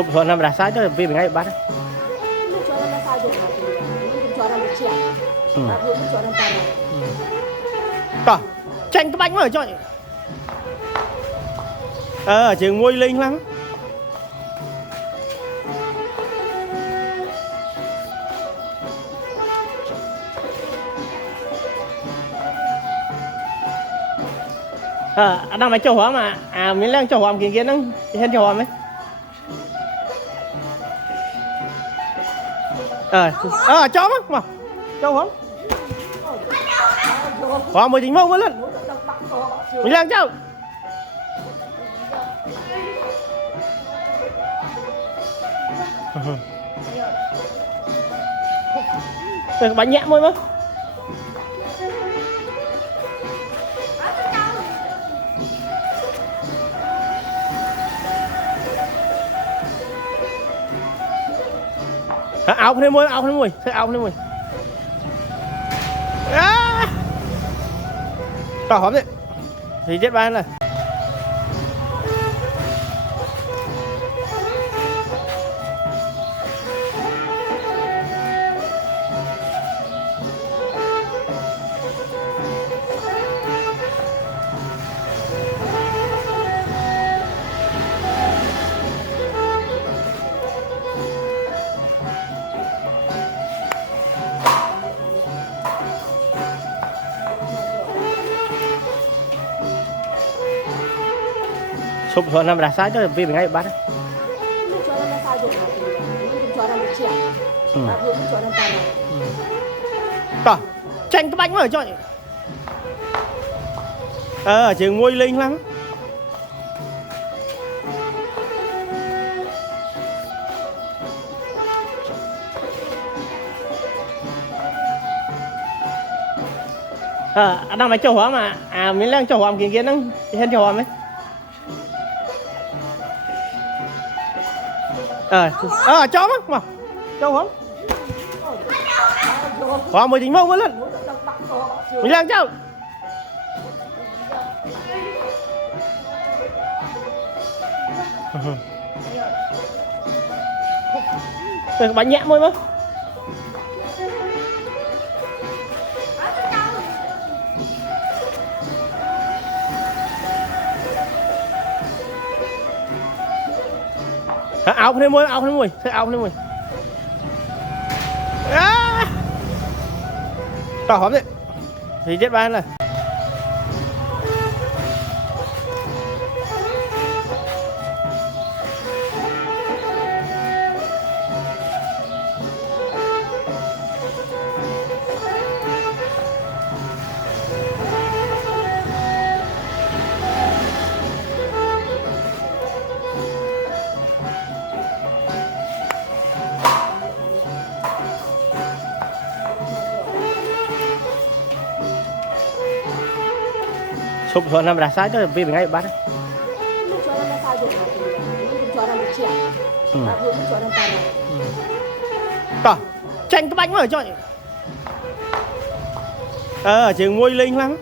chụp cho làm ra sai cho vì mình ngay bắt Cho nó sai được là thì mình cho nó được chuyện. Và vừa mới cho nó tài này. Có tranh cái bánh mà cho trường môi linh lắm. Anh đang mày cho hóa mà miếng đang cho hóa kia kia nó hen cho hóa mấy cho mà cho hóa hóa mới tính mông mới lên mình đang cho bánh nhẹ môi mà áo lên môi thấy áo lên môi tao hóm đấy thì chết ba này chụp cho làm ra sai cho vì mình ngay bắt Cho nó sai được là thì mình cho nó được chuyện. Và vừa mới cho nó tài này. Có tranh cái bánh mà cho trường môi linh lắm. Anh đang mày cho hóa mà miếng đang cho hóa kia kia nó hen cho hóa mấy cho mà cho hóa hóa mới tính mông mới lên mình đang cho bánh nhẹ môi mà áo lên môi thấy áo lên môi tao hóm đấy thì chết ba này chụp cho làm ra sai cho vì mình ngay bắt Cho nó sai được là thì mình cho nó được chuyện. Và vừa mới cho nó tài này. Có tranh cái bánh mà cho trường môi linh lắm.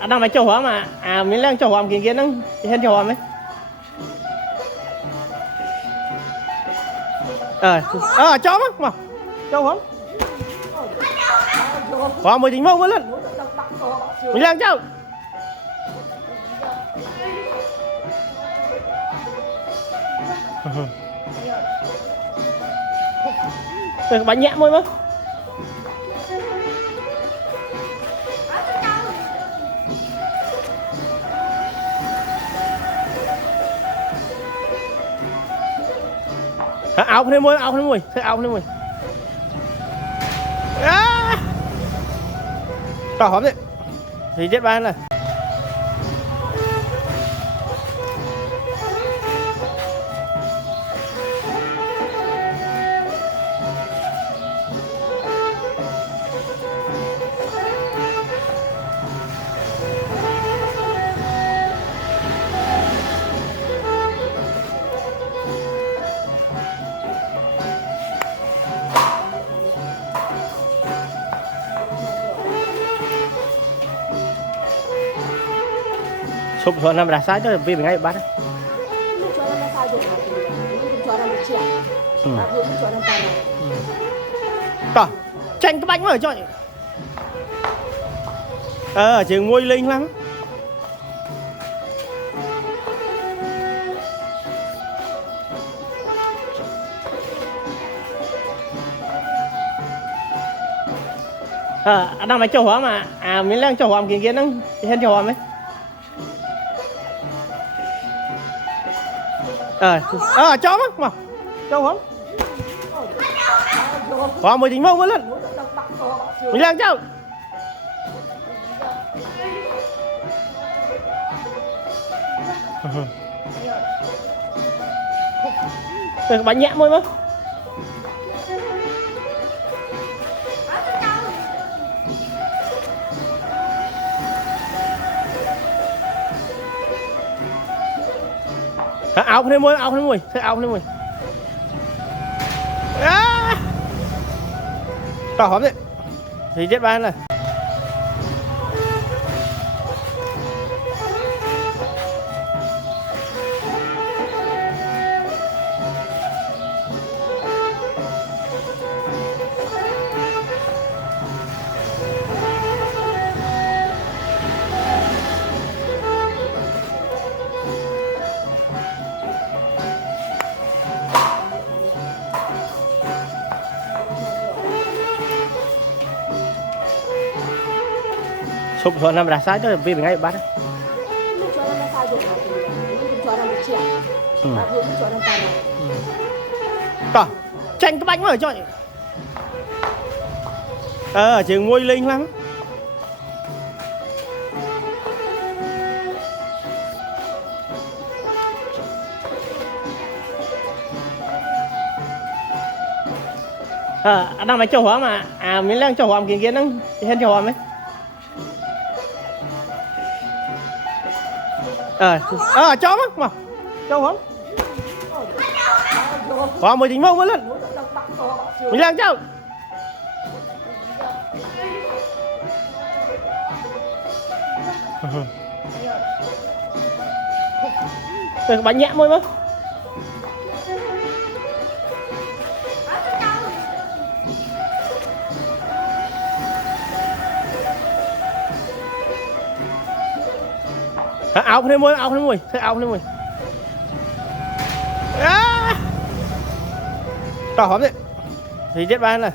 Anh đang mày cho hóa mà miếng đang cho hóa kia kia nó hen cho hóa mấy cho mà cho hóa hóa mới tính mông mới lên mình đang cho bánh nhẹ môi mà áo lên môi thấy áo lên môi tao hóm đấy thì chết ba này chụp cho năm đá sai cho vì ngay bắt Bocoran saja nantinya. Ini bocoran kecil. Tapi bocoran tanah. tỏ tranh cái bánh mà cho trường môi linh lắm. Anh đang máy châu hóa mà mình đang châu hóa kia nó hen châu hóa mấy chó mà châu hóa hóa mới dính mông mới lên mình đang châu bánh nhẹ môi mà áo lên môi áo lên môi tỏ hóm đấy thì chết ban này chụp cho năm đá sai cho vì ngay bắt Bocoran saja nantinya. Ini bocoran kecil. Tapi bocoran tanah. tỏ tranh cái bánh mà cho trường môi linh lắm. Anh đang máy châu hóa mà mình đang châu hóa kia nó hen châu hóa mấy chó mà châu hóa hóa mới dính mông mới lên mình đang châu bánh nhẹ môi mà áo lên môi tỏ hóm đấy thì chết ban này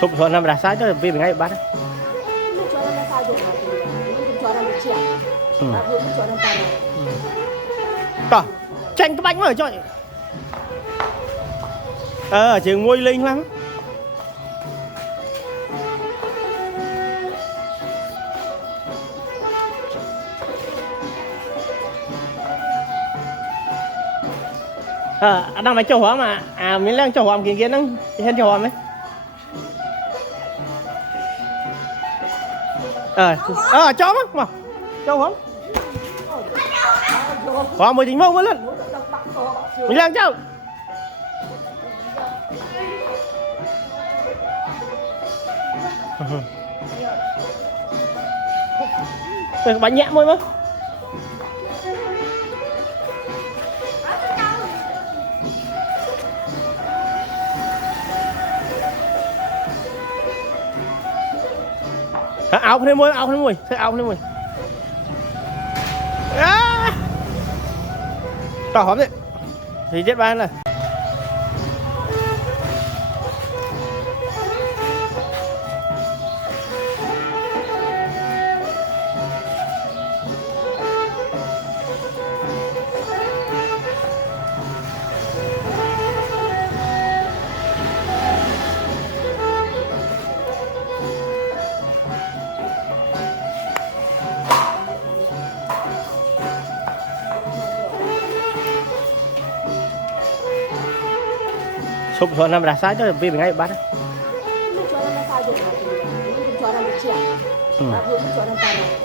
chụp cho năm đá sai cho vì ngay bắt Bocoran saja nantinya. Ini bocoran kecil. Tapi bocoran tanah. tỏ tranh cái bánh mà cho trường môi linh lắm. Anh đang máy châu hóa mà mình đang châu hóa kia nó hen châu hóa mấy chó mà châu hóa hóa mới dính mông mới lên mình đang châu bánh nhẹ môi mà áo lên môi tỏ hóm đấy thì chết ban này Sub soal nama rasa itu lebih baik banget. Lu jualan apa aja? Lu jualan kecil. Baru lu jualan tanah.